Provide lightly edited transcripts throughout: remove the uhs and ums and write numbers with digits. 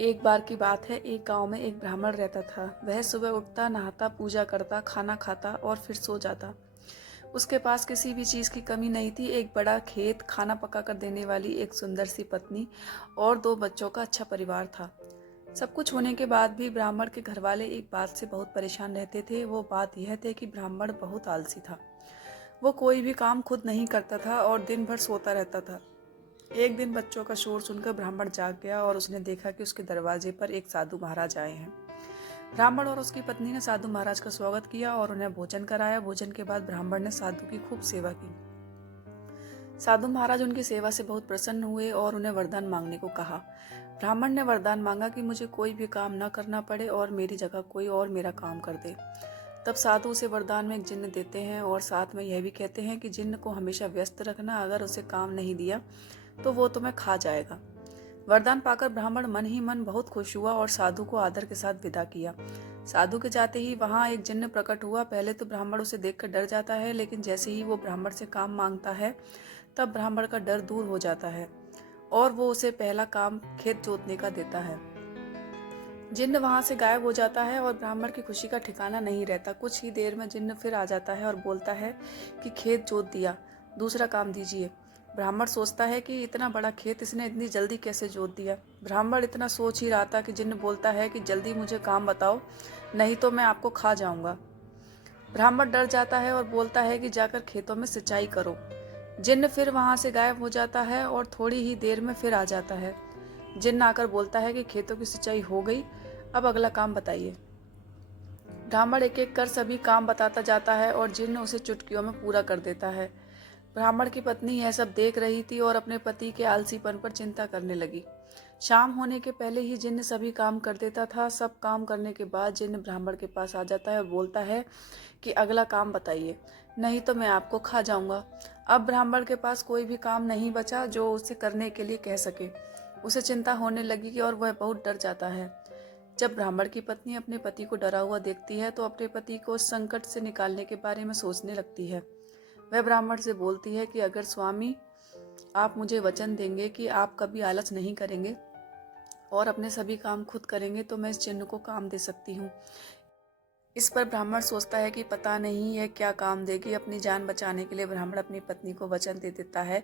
एक बार की बात है, एक गांव में एक ब्राह्मण रहता था। वह सुबह उठता, नहाता, पूजा करता, खाना खाता और फिर सो जाता। उसके पास किसी भी चीज़ की कमी नहीं थी। एक बड़ा खेत, खाना पका कर देने वाली एक सुंदर सी पत्नी और 2 बच्चों का अच्छा परिवार था। सब कुछ होने के बाद भी ब्राह्मण के घरवाले एक बात से बहुत परेशान रहते थे। वो बात यह थी कि ब्राह्मण बहुत आलसी था। वो कोई भी काम खुद नहीं करता था और दिन भर सोता रहता था। एक दिन बच्चों का शोर सुनकर ब्राह्मण जाग गया और उसने देखा कि उसके दरवाजे पर एक साधु महाराज आए हैं। ब्राह्मण और उसकी पत्नी ने साधु महाराज का स्वागत किया और उन्हें भोजन कराया। भोजन के बाद ब्राह्मण ने साधु की खूब सेवा की। साधु महाराज उनकी सेवा से बहुत प्रसन्न हुए और उन्हें वरदान मांगने को कहा। ब्राह्मण ने वरदान मांगा कि मुझे कोई भी काम न करना पड़े और मेरी जगह कोई और मेरा काम कर दे। तब साधु उसे वरदान में एक जिन्न देते हैं और साथ में यह भी कहते हैं कि जिन्न को हमेशा व्यस्त रखना, अगर उसे काम नहीं दिया तो वो तुम्हें खा जाएगा। वरदान पाकर ब्राह्मण मन ही मन बहुत खुश हुआ और साधु को आदर के साथ विदा किया। साधु के जाते ही वहां एक जिन्न प्रकट हुआ। पहले तो ब्राह्मण उसे देखकर डर जाता है, लेकिन जैसे ही वो ब्राह्मण से काम मांगता है तब ब्राह्मण का डर दूर हो जाता है और वो उसे पहला काम खेत जोतने का देता है। जिन्न वहां से गायब हो जाता है और ब्राह्मण की खुशी का ठिकाना नहीं रहता। कुछ ही देर में जिन्न फिर आ जाता है और बोलता है कि खेत जोत दिया, दूसरा काम दीजिए। ब्राह्मण सोचता है कि इतना बड़ा खेत इसने इतनी जल्दी कैसे जोत दिया। ब्राह्मण इतना सोच ही रहा था कि जिन्न बोलता है कि जल्दी मुझे काम बताओ, नहीं तो मैं आपको खा जाऊंगा। ब्राह्मण डर जाता है और बोलता है कि जाकर खेतों में सिंचाई करो। जिन्न फिर वहां से गायब हो जाता है और थोड़ी ही देर में फिर आ जाता है। जिन्न आकर बोलता है कि खेतों की सिंचाई हो गई, अब अगला काम बताइए। ब्राह्मण एक एक कर सभी काम बताता जाता है और जिन्न उसे चुटकियों में पूरा कर देता है। ब्राह्मण की पत्नी यह सब देख रही थी और अपने पति के आलसीपन पर चिंता करने लगी। शाम होने के पहले ही जिन्न सभी काम कर देता था। सब काम करने के बाद जिन्न ब्राह्मण के पास आ जाता है और बोलता है कि अगला काम बताइए, नहीं तो मैं आपको खा जाऊंगा। अब ब्राह्मण के पास कोई भी काम नहीं बचा जो उसे करने के लिए कह सके। उसे चिंता होने लगी और वह बहुत डर जाता है। जब ब्राह्मण की पत्नी अपने पति को डरा हुआ देखती है तो अपने पति को उस संकट से निकालने के बारे में सोचने लगती है। वह ब्राह्मण से बोलती है कि अगर स्वामी आप मुझे वचन देंगे कि आप कभी आलस नहीं करेंगे और अपने सभी काम खुद करेंगे तो मैं इस जिन्न को काम दे सकती हूँ। इस पर ब्राह्मण सोचता है कि पता नहीं यह क्या काम देगी। अपनी जान बचाने के लिए ब्राह्मण अपनी पत्नी को वचन दे देता है।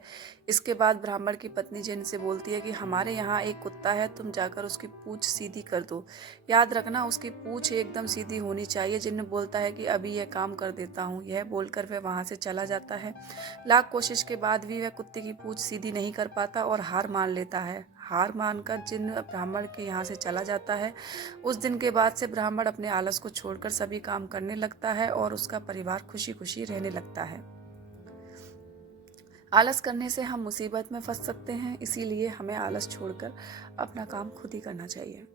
इसके बाद ब्राह्मण की पत्नी जिन्न से बोलती है कि हमारे यहाँ एक कुत्ता है, तुम जाकर उसकी पूंछ सीधी कर दो। याद रखना उसकी पूंछ एकदम सीधी होनी चाहिए। जिन्न बोलता है कि अभी यह काम कर देता हूँ। यह बोलकर वह वहाँ से चला जाता है। लाख कोशिश के बाद भी वह कुत्ते की पूंछ सीधी नहीं कर पाता और हार मान लेता है। हार मानकर जिन्न ब्राह्मण के यहाँ से चला जाता है। उस दिन के बाद से ब्राह्मण अपने आलस को छोड़कर सभी काम करने लगता है और उसका परिवार खुशी खुशी रहने लगता है। आलस करने से हम मुसीबत में फंस सकते हैं, इसीलिए हमें आलस छोड़कर अपना काम खुद ही करना चाहिए।